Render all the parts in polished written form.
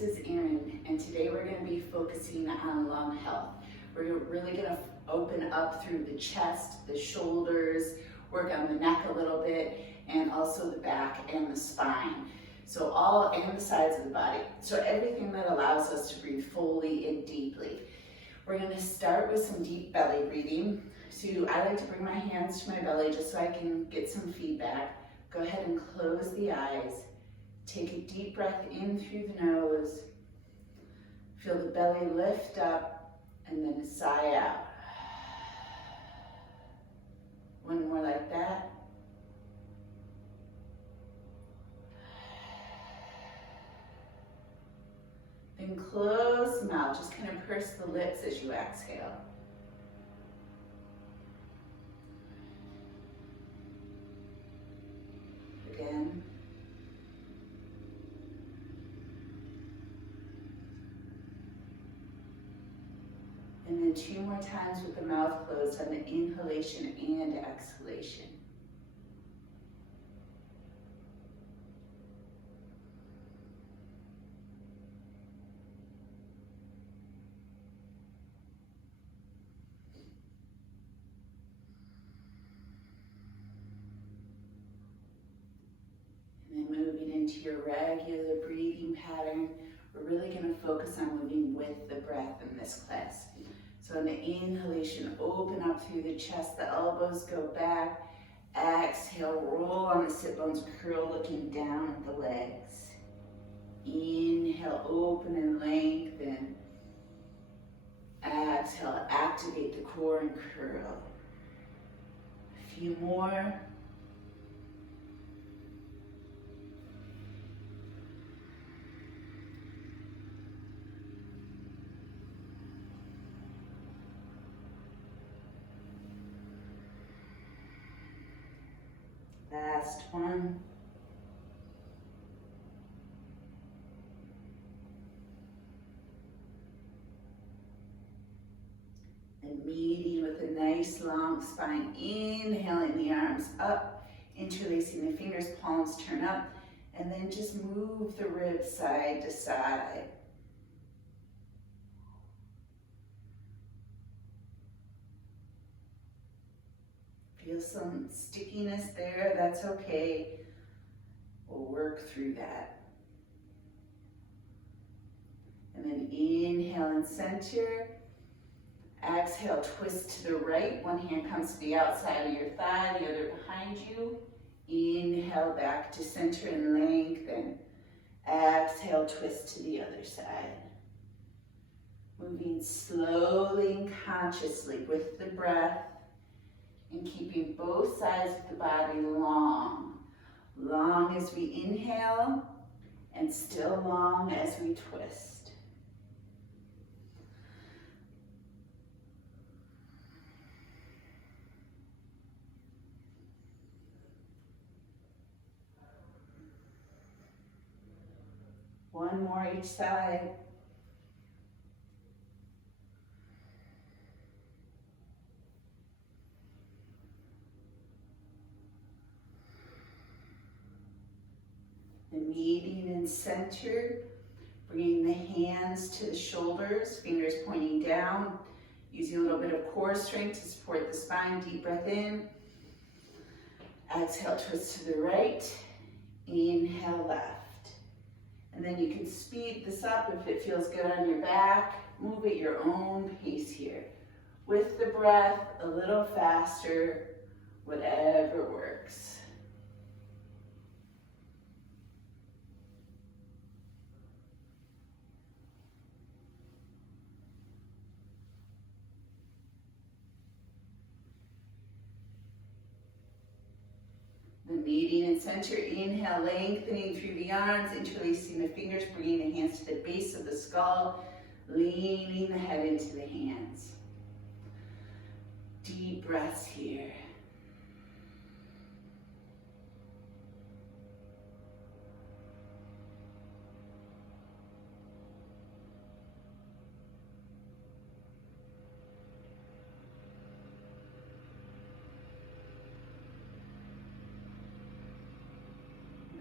this is Erin, and today we're going to be focusing on lung health. We're really going to open up through the chest, the shoulders, work on the neck a little bit, and also the back and the spine. So and the sides of the body. So everything that allows us to breathe fully and deeply. We're going to start with some deep belly breathing. So I like to bring my hands to my belly just so I can get some feedback. Go ahead and close the eyes. Take a deep breath in through the nose. Feel the belly lift up and then sigh out. One more like that. Then close the mouth. Just kind of purse the lips as you exhale. Again. And then 2 more times with the mouth closed on the inhalation and exhalation. And then moving into your regular breathing pattern, we're really going to focus on moving with the breath in this class. So on the inhalation, open up through the chest, the elbows go back. Exhale, roll on the sit bones, curl looking down at the legs. Inhale, open and lengthen. Exhale, activate the core and curl. A few more. Last one. And meeting with a nice long spine. Inhaling the arms up, interlacing the fingers, palms turn up, and then just move the ribs side to side. Feel some stickiness there, that's okay. We'll work through that. And then inhale and center. Exhale, twist to the right. One hand comes to the outside of your thigh, the other behind you. Inhale back to center and lengthen. Exhale, twist to the other side. Moving slowly and consciously with the breath, and keeping both sides of the body long. Long as we inhale, and still long as we twist. One more each side. Meeting in center, bringing the hands to the shoulders, fingers pointing down, using a little bit of core strength to support the spine. Deep breath in. Exhale, twist to the right. Inhale, left. And then you can speed this up if it feels good on your back. Move at your own pace here. With the breath, a little faster, whatever works. Meeting in center, inhale, lengthening through the arms, interlacing the fingers, bringing the hands to the base of the skull, leaning the head into the hands. Deep breaths here.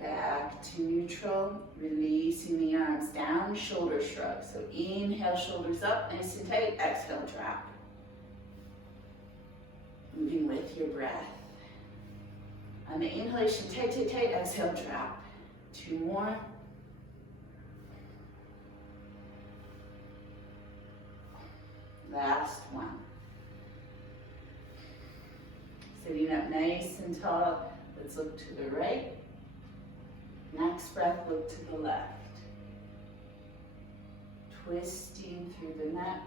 Back back to neutral, releasing the arms down, shoulder shrug. So inhale, shoulders up, nice and tight, exhale, drop. Moving with your breath. On the inhalation, tight, tight, tight, exhale, drop. 2 more. Last one. Sitting up nice and tall. Let's look to the right. Next breath, look to the left. Twisting through the neck.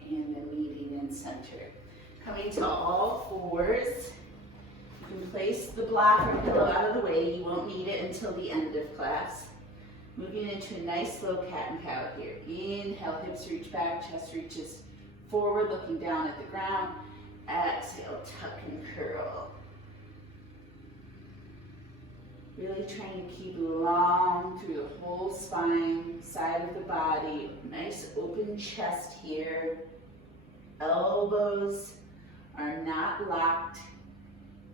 And then meeting in center. Coming to all fours. You can place the block or pillow out of the way. You won't need it until the end of class. Moving into a nice slow cat and cow here. Inhale, hips reach back, chest reaches forward, looking down at the ground. Exhale, tuck and curl. Really trying to keep long through the whole spine, side of the body. Nice open chest here. Elbows are not locked.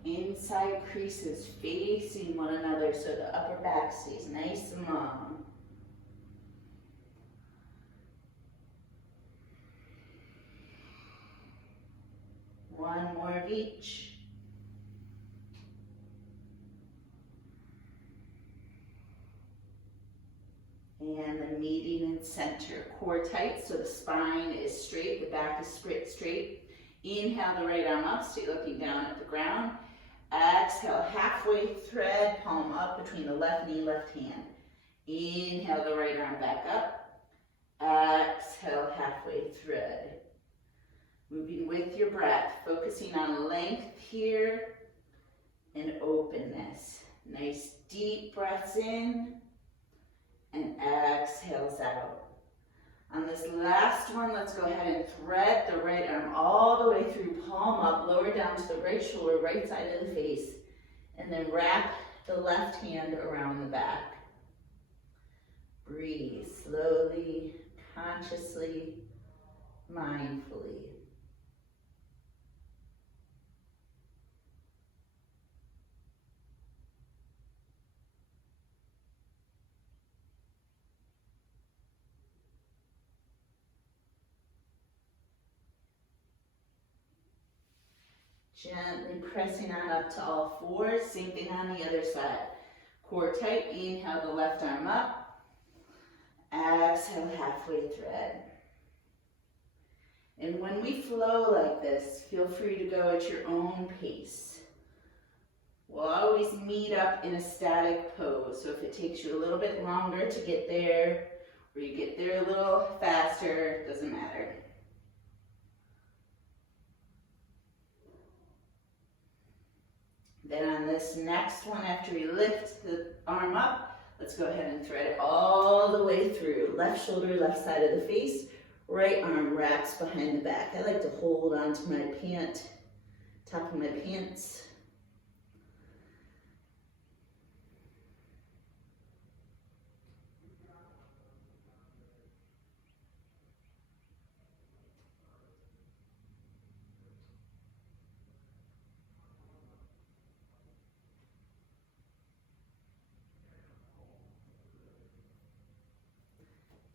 Inside creases facing one another so the upper back stays nice and long. One more of each. And the meeting in center. Core tight so the spine is straight, the back is straight. Inhale the right arm up, stay looking down at the ground. Exhale, halfway thread, palm up between the left knee, left hand. Inhale the right arm back up. Exhale, halfway thread. Moving with your breath, focusing on length here and openness. Nice deep breaths in and exhales out. On this last one, let's go ahead and thread the right arm all the way through, palm up, lower down to the right shoulder, right side of the face, and then wrap the left hand around the back. Breathe slowly, consciously, mindfully. Gently pressing on up to all fours. Same thing on the other side. Core tight. Inhale the left arm up. Exhale, halfway thread. And when we flow like this, feel free to go at your own pace. We'll always meet up in a static pose. So if it takes you a little bit longer to get there, or you get there a little faster, doesn't matter. Then on this next one, after we lift the arm up, let's go ahead and thread it all the way through. Left shoulder, left side of the face, right arm wraps behind the back. I like to hold onto my pant, top of my pants.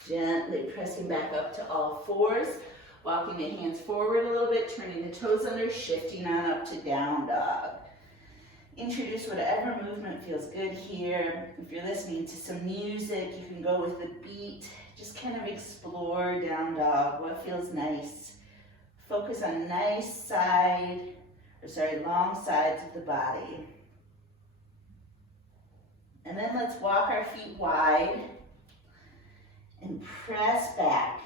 Gently pressing back up to all fours, walking the hands forward a little bit, turning the toes under, shifting on up to down dog. Introduce whatever movement feels good here. If you're listening to some music, you can go with the beat. Just kind of explore down dog, what feels nice. Focus on nice long sides of the body. And then let's walk our feet wide and press back,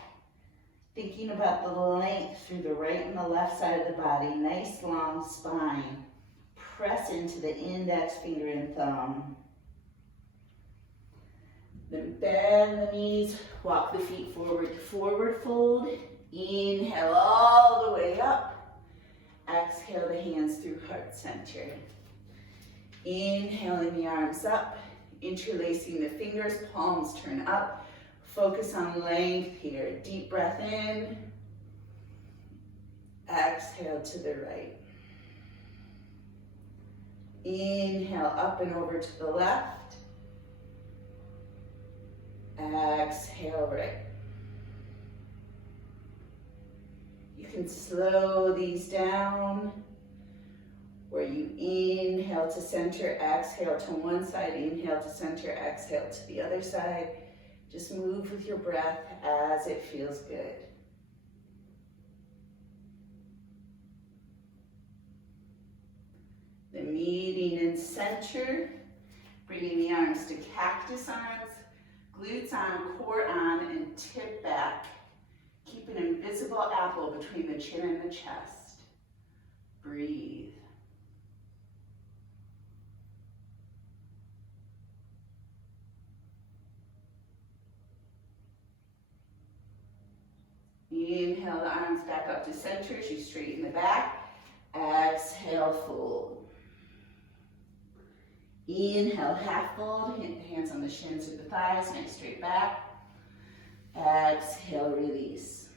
thinking about the length through the right and the left side of the body. Nice long spine. Press into the index finger and thumb. Then bend the knees, walk the feet forward, forward fold. Inhale all the way up. Exhale the hands through heart center. Inhaling the arms up, interlacing the fingers, palms turn up. focus on length here. Deep breath in. Exhale to the right. Inhale up and over to the left. Exhale right. You can slow these down where you inhale to center, exhale to one side, inhale to center, exhale to the other side. Just move with your breath as it feels good. The meeting in center, bringing the arms to cactus arms, glutes on, core on, and tip back. Keep an invisible apple between the chin and the chest. Breathe. Inhale the arms back up to center as you straighten the back. Exhale, fold. Inhale, half fold, hands on the shins or the thighs, nice straight back. Exhale, release.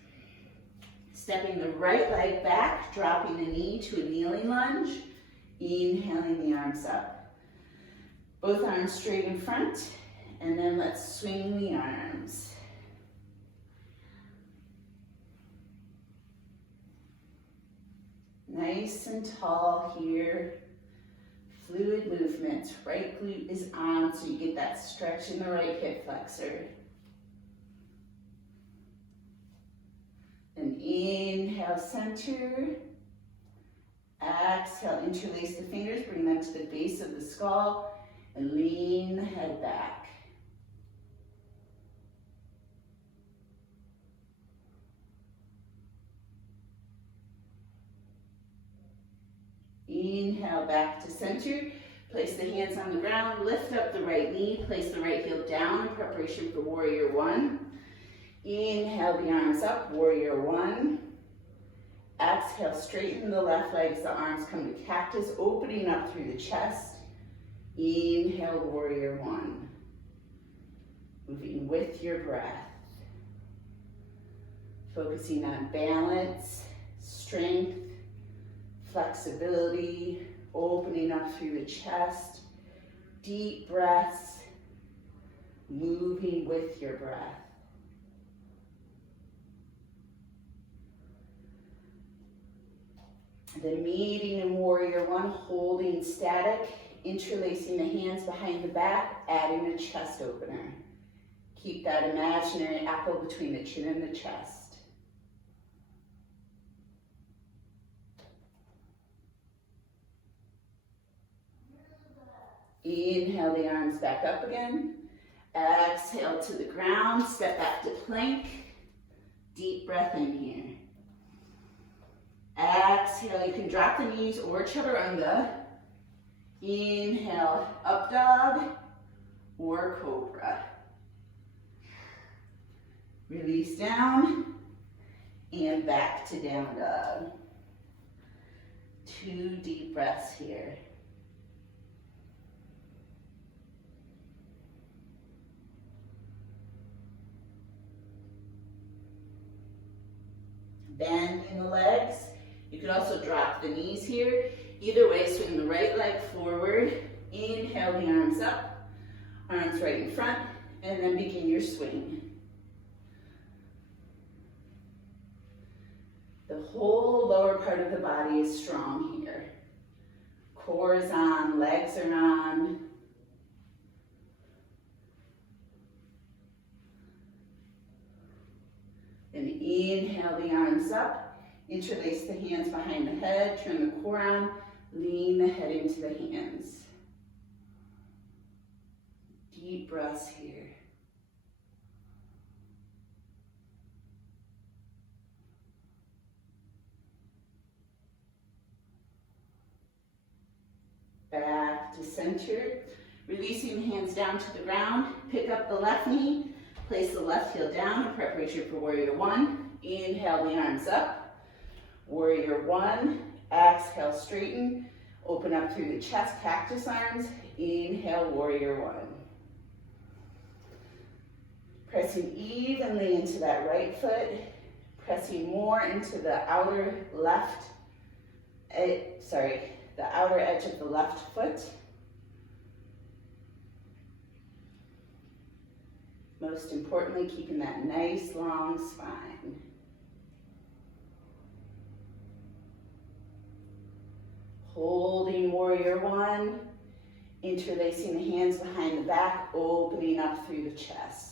Stepping the right leg back, dropping the knee to a kneeling lunge. Inhaling the arms up. Both arms straight in front, and then let's swing the arms. Nice and tall here. Fluid movement. Right glute is on, so you get that stretch in the right hip flexor. And inhale, center. Exhale, interlace the fingers, bring them to the base of the skull, and lean the head back. Inhale, back to center. Place the hands on the ground, lift up the right knee, place the right heel down in preparation for warrior one. Inhale the arms up, warrior one. Exhale, straighten the left leg as the arms come to cactus, opening up through the chest. Inhale, warrior one. Moving with your breath. Focusing on balance, strength, flexibility, opening up through the chest, deep breaths, moving with your breath. The meeting in warrior one, holding static, interlacing the hands behind the back, adding a chest opener. Keep that imaginary apple between the chin and the chest. Inhale the arms back up again. Exhale to the ground, step back to plank. Deep breath in here. Exhale, you can drop the knees or chaturanga. Inhale, up dog or cobra. Release down and back to down dog. 2 deep breaths here. Bend in the legs. You could also drop the knees here. Either way, swing the right leg forward. Inhale the arms up, arms right in front, and then begin your swing. The whole lower part of the body is strong here. Core is on, legs are on. And inhale the arms up, interlace the hands behind the head, turn the core on, lean the head into the hands. Deep breaths here. Back to center, releasing the hands down to the ground, pick up the left knee, place the left heel down in preparation for warrior one. Inhale the arms up, warrior one. Exhale, straighten, open up through the chest, cactus arms. Inhale, warrior one. Pressing evenly into that right foot, pressing more into the outer left, the outer edge of the left foot. Most importantly, keeping that nice long spine. Holding warrior one, interlacing the hands behind the back, opening up through the chest.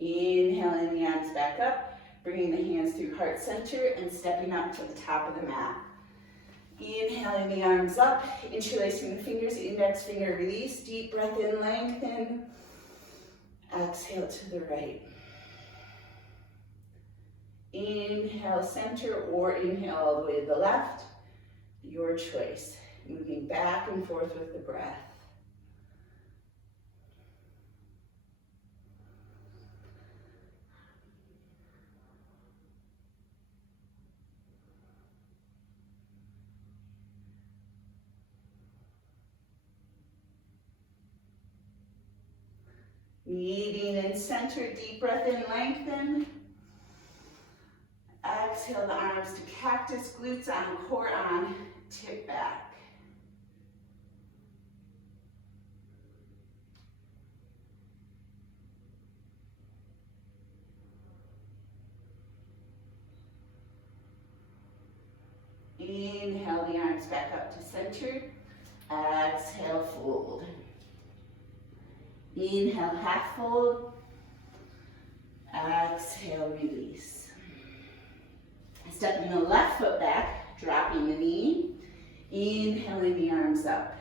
Inhaling the arms back up, bringing the hands through heart center and stepping up to the top of the mat. Inhaling the arms up, interlacing the fingers, index finger release, deep breath in, lengthen. Exhale to the right. Inhale center or inhale all the way to the left. Your choice. Moving back and forth with the breath. Meeting in center, deep breath in, lengthen. Exhale the arms to cactus, glutes on, core on, tip back. Inhale the arms back up to center. Exhale, fold. Inhale, half fold. Exhale, release. Stepping the left foot back, dropping the knee. Inhaling the arms up.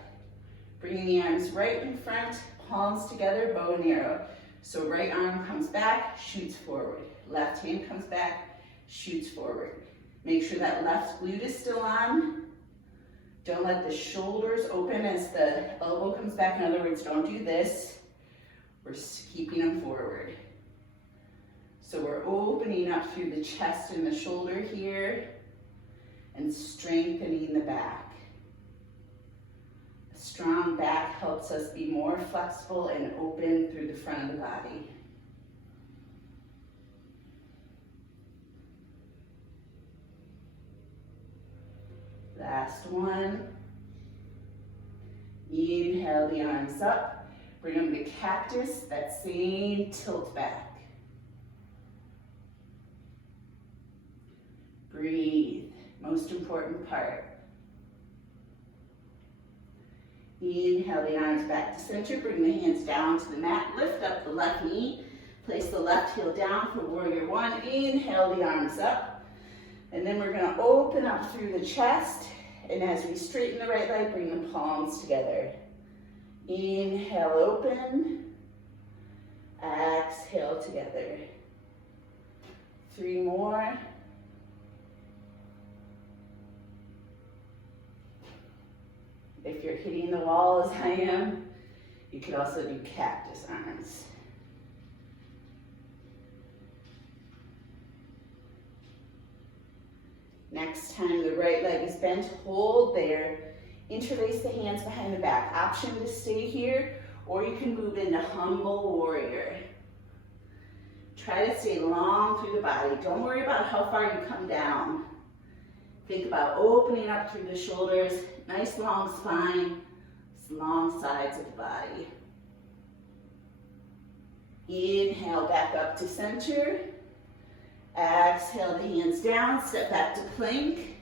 Bringing the arms right in front, palms together, bow and arrow. So right arm comes back, shoots forward. Left hand comes back, shoots forward. Make sure that left glute is still on. Don't let the shoulders open as the elbow comes back. In other words, don't do this. We're keeping them forward. So we're opening up through the chest and the shoulder here and strengthening the back. A strong back helps us be more flexible and open through the front of the body. Last one. Inhale the arms up. Bring them to cactus, that same tilt back. Breathe, most important part. Inhale the arms back to center, bring the hands down to the mat, lift up the left knee, place the left heel down for warrior one. Inhale the arms up, and then we're gonna open up through the chest, and as we straighten the right leg, bring the palms together. Inhale, open. Exhale together. 3 more. If you're hitting the wall as I am, you could also do cactus arms. Next time the right leg is bent, hold there. Interlace the hands behind the back. Option to stay here, or you can move into humble warrior. Try to stay long through the body. Don't worry about how far you come down. Think about opening up through the shoulders, nice long spine, long sides of the body. Inhale back up to center. Exhale the hands down, step back to plank.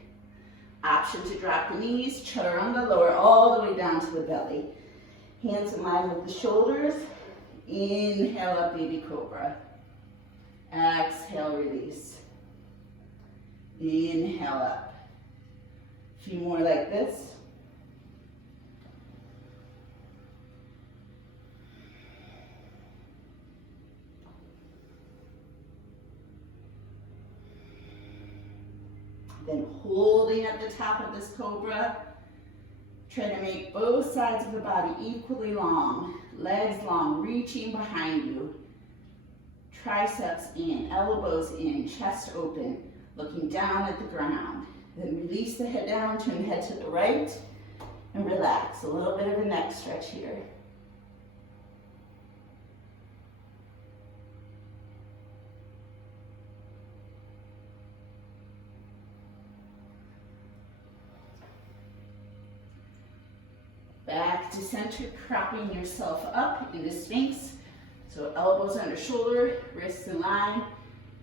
Option to drop the knees, chaturanga, lower all the way down to the belly. Hands in line with the shoulders. Inhale up, baby cobra. Exhale, release. Inhale up. A few more like this. Then holding at the top of this cobra, try to make both sides of the body equally long. Legs long, reaching behind you. Triceps in, elbows in, chest open. looking down at the ground. Then release the head down, turn the head to the right, and relax. A little bit of a neck stretch here. Back to center, propping yourself up in the Sphinx. So elbows under shoulder, wrists in line.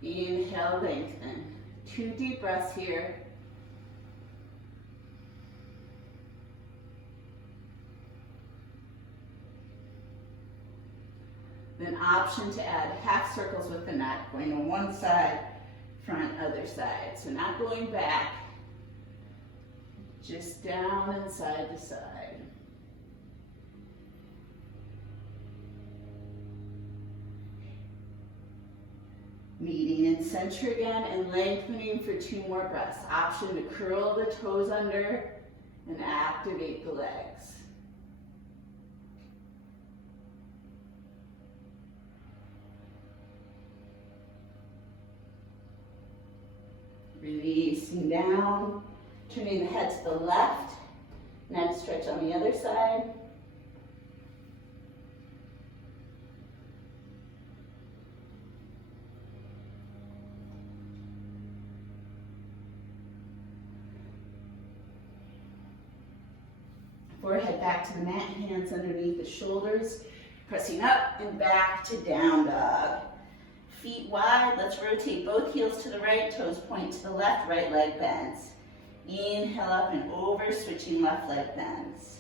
Inhale, lengthen. 2 deep breaths here. Then option to add half circles with the neck, going on one side, front, other side. So not going back, just down and side to side. Meeting in center again and lengthening for 2 more breaths. Option to curl the toes under and activate the legs. Releasing down, turning the head to the left, neck stretch on the other side. Forehead back to the mat, hands underneath the shoulders, pressing up and back to down dog. Feet wide, let's rotate both heels to the right, toes point to the left, right leg bends. Inhale up and over, switching left leg bends.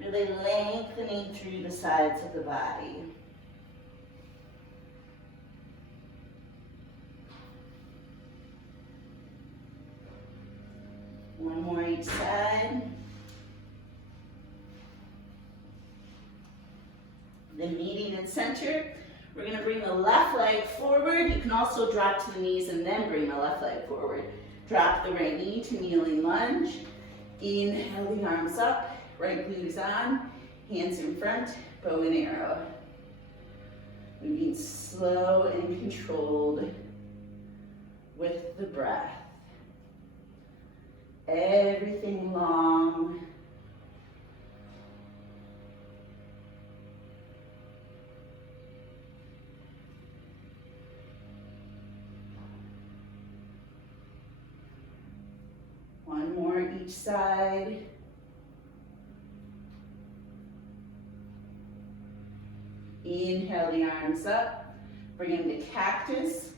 Really lengthening through the sides of the body. One more each side. Then meeting in center, we're going to bring the left leg forward. You can also drop to the knees and then bring the left leg forward. Drop the right knee to kneeling lunge. Inhale the arms up, right glute is on, hands in front, bow and arrow. Moving slow and controlled with the breath. Everything long. One more each side. Inhale the arms up, bring in the cactus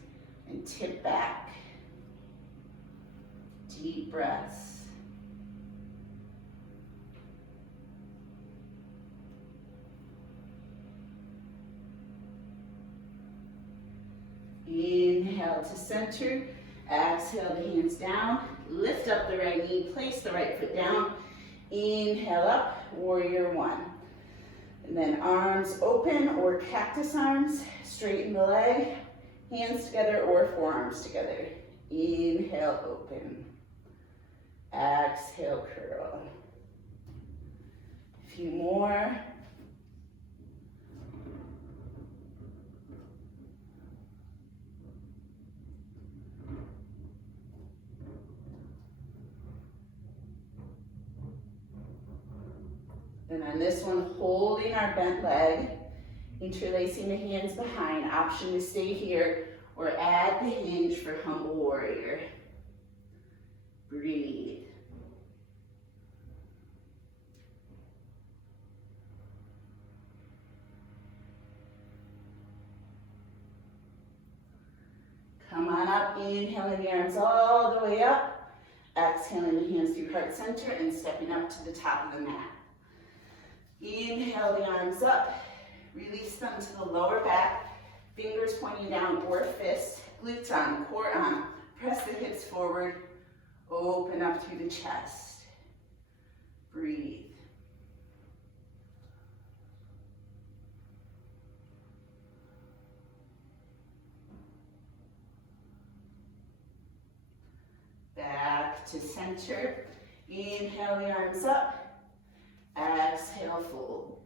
and tip back. Deep breaths. Inhale to center, exhale the hands down, lift up the right knee, place the right foot down, inhale up, warrior 1. And then arms open or cactus arms, straighten the leg, hands together or forearms together. Inhale, open. Exhale, curl. A few more. And on this one, holding our bent leg, interlacing the hands behind, option to stay here or add the hinge for humble warrior. Breathe. Come on up, inhaling the arms all the way up, exhaling the hands through heart center and stepping up to the top of the mat. Inhale the arms up, release them to the lower back, fingers pointing down or fists, glutes on, core on, press the hips forward, open up through the chest. Breathe. Back to center, inhale the arms up. Exhale, fold.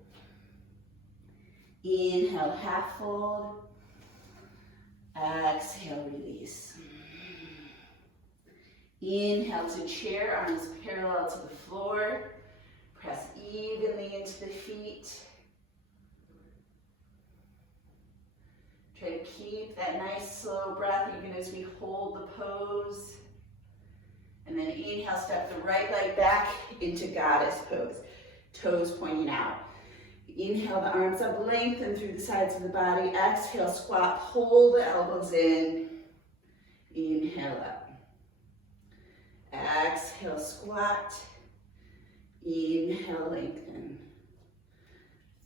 Inhale, half fold. Exhale, release. Inhale to chair, arms parallel to the floor. Press evenly into the feet. Try to keep that nice slow breath even as we hold the pose. And then inhale, step the right leg back into goddess pose. Toes pointing out. Inhale, the arms up, lengthen through the sides of the body. Exhale, squat, pull the elbows in. Inhale up. Exhale, squat. Inhale, lengthen.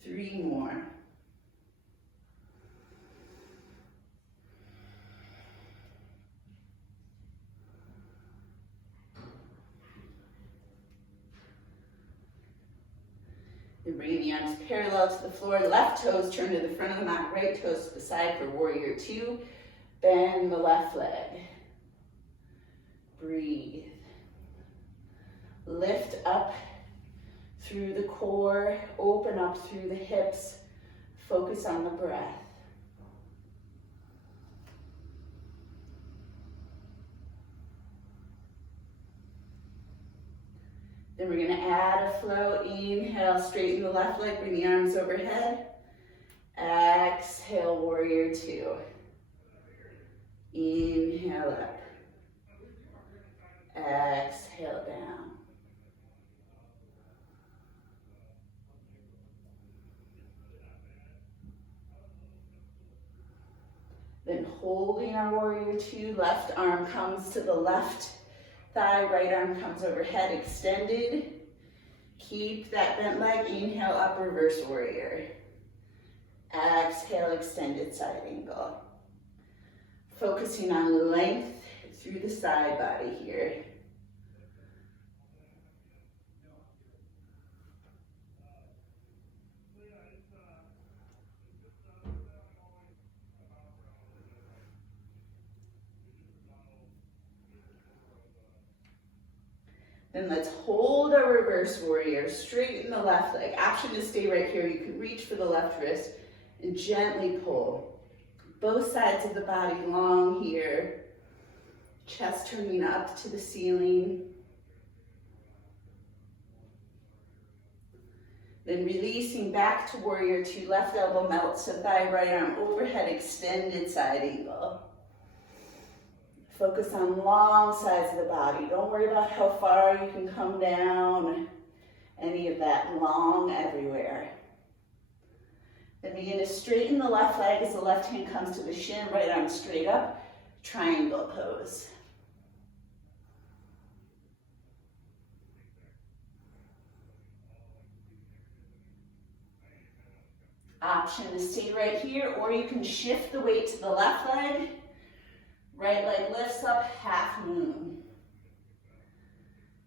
3 more. Then bringing the arms parallel to the floor. Left toes turn to the front of the mat. Right toes to the side for warrior 2. Bend the left leg. Breathe. Lift up through the core. Open up through the hips. Focus on the breath. Then we're going to add a flow. Inhale, straighten the left leg, bring the arms overhead. Exhale, warrior 2. Inhale up. Exhale down. Then holding our warrior 2, left arm comes to the left thigh, right arm comes overhead, extended. Keep that bent leg. Inhale, up, reverse warrior. Exhale, extended side angle. Focusing on length through the side body here. Then let's hold our reverse warrior. Straighten the left leg. Option to stay right here. You can reach for the left wrist and gently pull. Both sides of the body long here. Chest turning up to the ceiling. Then releasing back to warrior 2. Left elbow melts to thigh, right arm overhead, extended side angle. Focus on long sides of the body. Don't worry about how far you can come down. Any of that, long everywhere. Then begin to straighten the left leg as the left hand comes to the shin, right arm straight up, triangle pose. Option to stay right here, or you can shift the weight to the left leg. Right leg lifts up, half moon.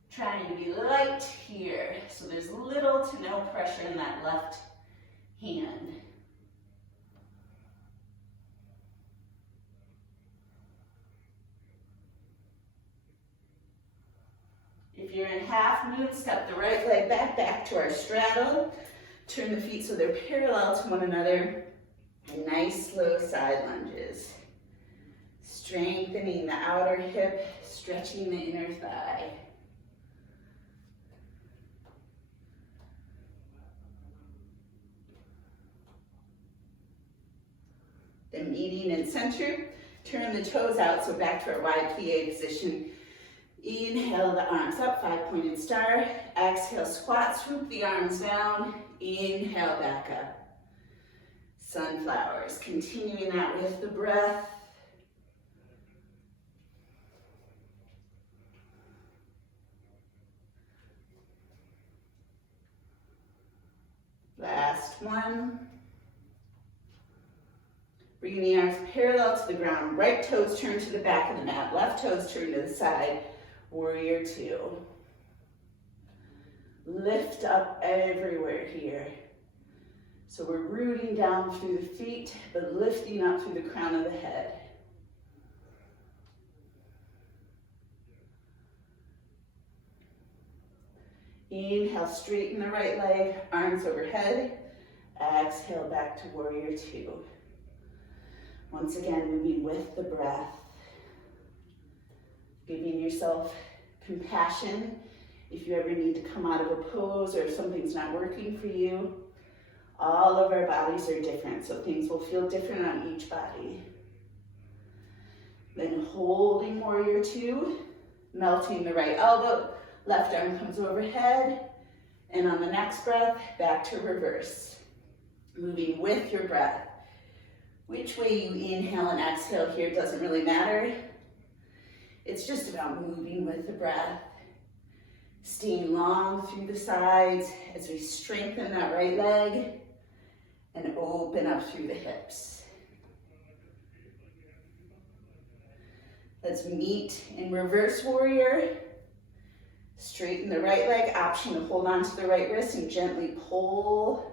Trying to be light here, so there's little to no pressure in that left hand. If you're in half moon, step the right leg back to our straddle. Turn the feet so they're parallel to one another. And nice slow side lunges. Strengthening the outer hip, stretching the inner thigh. Then meeting in center, turn the toes out, so back to our wide plie position. Inhale the arms up, 5-pointed star. Exhale, squat, swoop the arms down. Inhale, back up. Sunflowers, continuing that with the breath. Last one. Bringing the arms parallel to the ground. Right toes turn to the back of the mat. Left toes turn to the side. Warrior 2. Lift up everywhere here. So we're rooting down through the feet, but lifting up through the crown of the head. Inhale, straighten the right leg, arms overhead. Exhale, back to warrior 2. Once again, moving with the breath. Giving yourself compassion if you ever need to come out of a pose or if something's not working for you. All of our bodies are different, so things will feel different on each body. Then holding warrior two, melting the right elbow, left arm comes overhead, and on the next breath, back to reverse. Moving with your breath. Which way you inhale and exhale here doesn't really matter. It's just about moving with the breath. Staying long through the sides as we strengthen that right leg and open up through the hips. Let's meet in reverse warrior. Straighten the right leg, option to hold on to the right wrist and gently pull.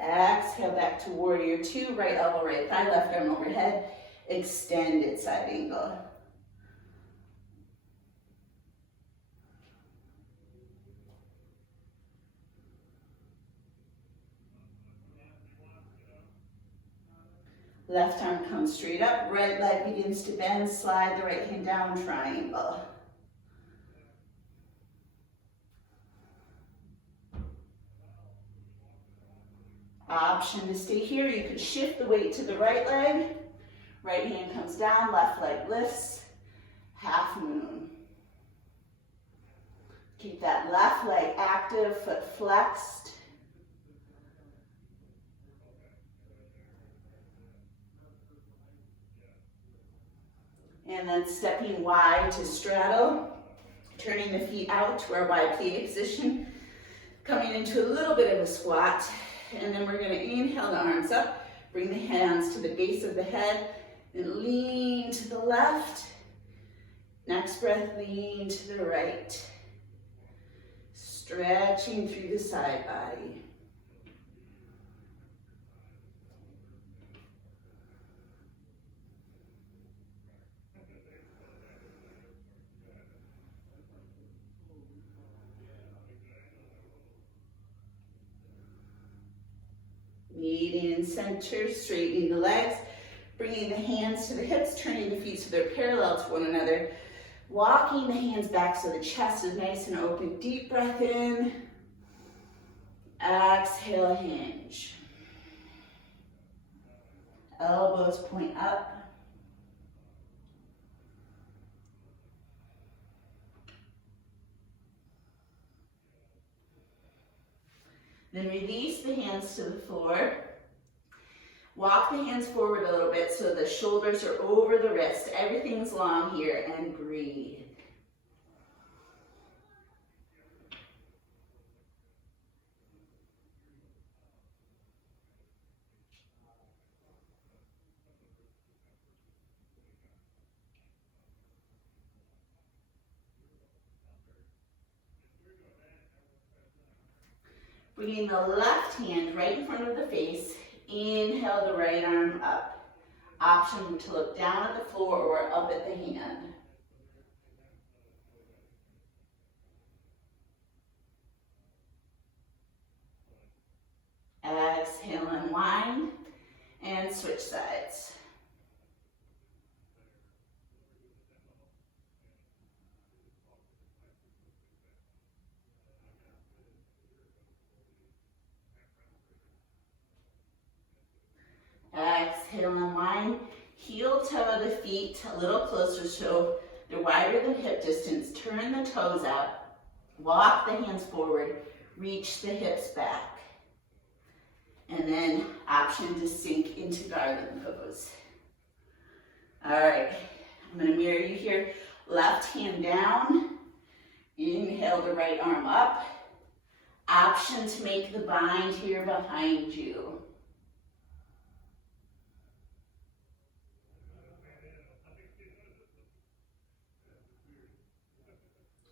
Exhale back to warrior two, right elbow, right thigh, left arm overhead, extended side angle. Left arm comes straight up, right leg begins to bend, slide the right hand down, triangle. Option to stay here. You could shift the weight to the right leg. Right hand comes down, left leg lifts, half moon. Keep that left leg active, foot flexed. And then stepping wide to straddle, turning the feet out to our wide plie position, coming into a little bit of a squat. And then we're gonna inhale the arms up, bring the hands to the base of the head, and lean to the left. Next breath, lean to the right. Stretching through the side body. Meeting in center, straightening the legs, bringing the hands to the hips, turning the feet so they're parallel to one another. Walking the hands back so the chest is nice and open. Deep breath in. Exhale, hinge. Elbows point up. Then release the hands to the floor. Walk the hands forward a little bit so the shoulders are over the wrist. Everything's long here, and breathe. Bringing the left hand right in front of the face. Inhale the right arm up. Option to look down at the floor or up at the hand. Exhale, unwind, and switch sides. Exhale, unwind. Heel toe the feet a little closer so they're wider than hip distance. Turn the toes out. Walk the hands forward. Reach the hips back. And then option to sink into garland pose. All right, I'm gonna mirror you here. Left hand down. Inhale the right arm up. Option to make the bind here behind you.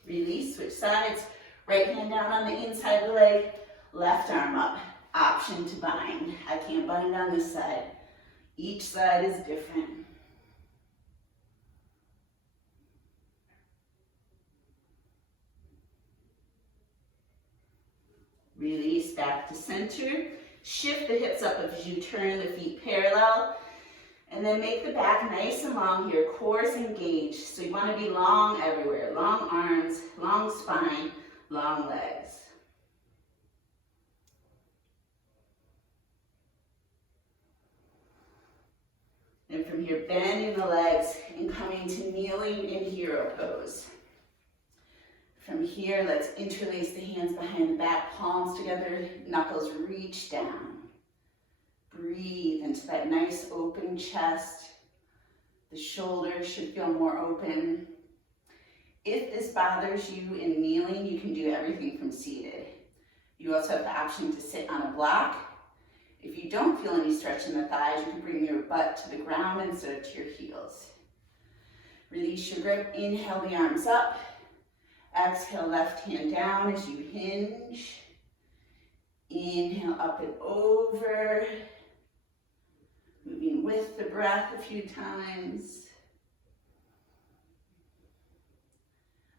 Release, switch sides. Right hand down on the inside of the leg. Left arm up. Option to bind. I can't bind on this side. Each side is different. Release back to center. Shift the hips up as you turn the feet parallel. And then make the back nice and long here, core's engaged. So you want to be long everywhere. Long arms, long spine, long legs. And from here, bending the legs and coming to kneeling in hero pose. From here, let's interlace the hands behind the back, palms together, knuckles reach down. Breathe into that nice open chest. The shoulders should feel more open. If this bothers you in kneeling, you can do everything from seated. You also have the option to sit on a block. If you don't feel any stretch in the thighs, you can bring your butt to the ground instead of to your heels. Release your grip, inhale the arms up. Exhale, left hand down as you hinge. Inhale, up and over. Moving with the breath a few times.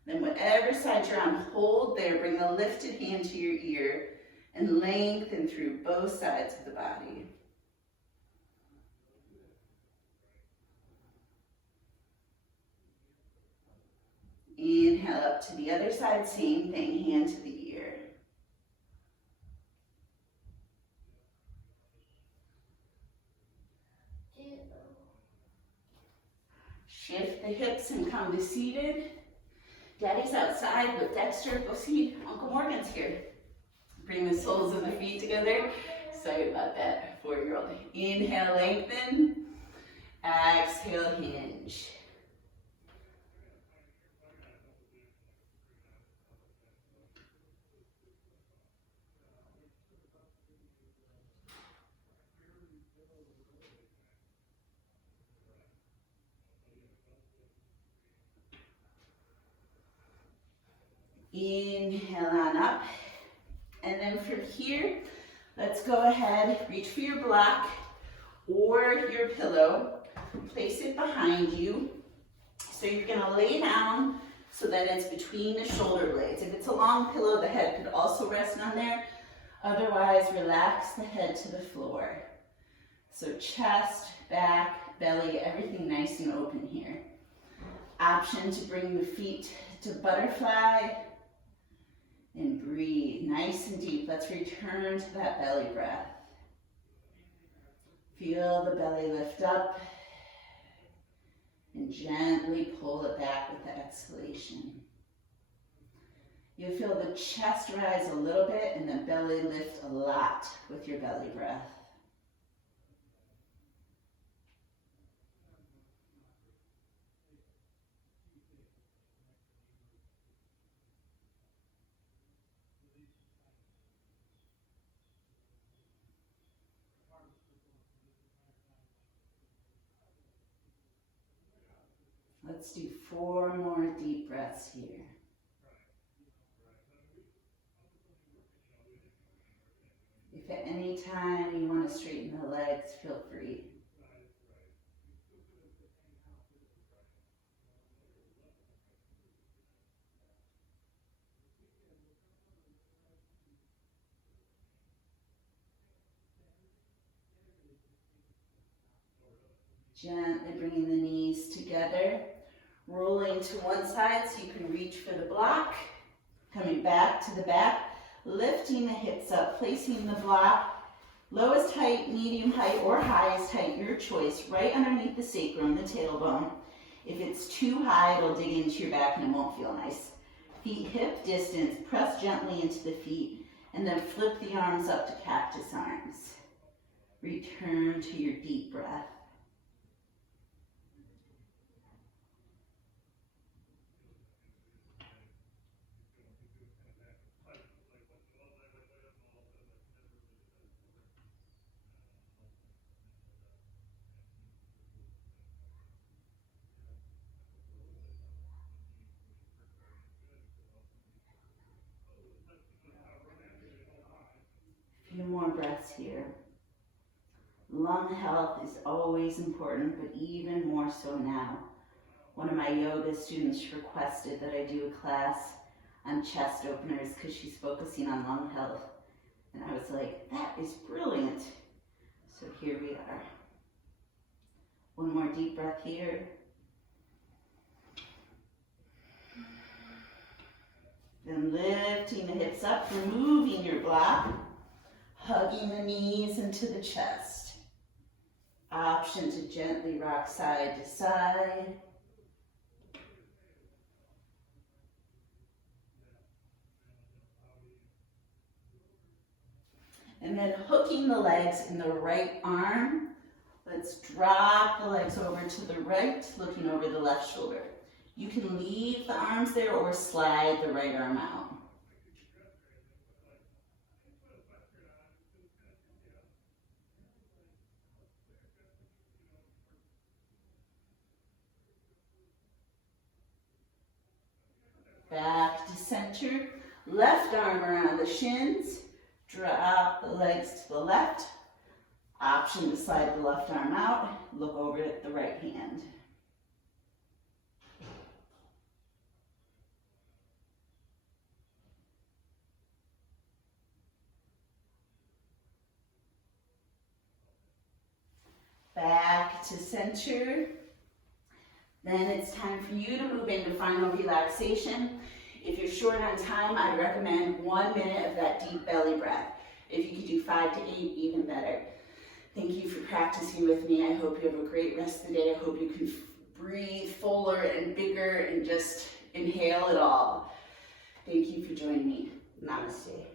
Then whatever side you're on, hold there. Bring the lifted hand to your ear and lengthen through both sides of the body. Inhale up to the other side, same thing, hand to the ear. Shift the hips and come to seated. Daddy's outside with Dexter. Go see Uncle Morgan's here. Bring the soles of the feet together. Sorry about that, 4-year-old. Inhale, lengthen. Exhale, hinge. Inhale on up. And then from here, let's go ahead, reach for your block or your pillow. Place it behind you. So you're gonna lay down so that it's between the shoulder blades. If it's a long pillow, the head could also rest on there. Otherwise, relax the head to the floor. So chest, back, belly, everything nice and open here. Option to bring the feet to butterfly. And breathe nice and deep. Let's return to that belly breath. Feel the belly lift up and gently pull it back with the exhalation. You'll feel the chest rise a little bit and the belly lift a lot with your belly breath. Let's do 4 more deep breaths here. If at any time you want to straighten the legs, feel free. Gently bringing the knees together, rolling to one side so you can reach for the block, coming back to the back, lifting the hips up, placing the block, lowest height, medium height, or highest height, your choice, right underneath the sacrum, the tailbone. If it's too high, it'll dig into your back and it won't feel nice. Feet hip distance, press gently into the feet, and then flip the arms up to cactus arms. Return to your deep breath. Few more breaths here. Lung health is always important, but even more so now. One of my yoga students requested that I do a class on chest openers because she's focusing on lung health. And I was like, that is brilliant. So here we are. One more deep breath here. Then lifting the hips up, removing your block, hugging the knees into the chest. Option to gently rock side to side. And then hooking the legs in the right arm. Let's drop the legs over to the right, looking over the left shoulder. You can leave the arms there or slide the right arm out. Back to center, left arm around the shins, drop the legs to the left. Option to slide the left arm out, look over at the right hand. Back to center. Then it's time for you to move into final relaxation. If you're short on time, I recommend 1 minute of that deep belly breath. If you could do 5 to 8, even better. Thank you for practicing with me. I hope you have a great rest of the day. I hope you can breathe fuller and bigger and just inhale it all. Thank you for joining me. Namaste.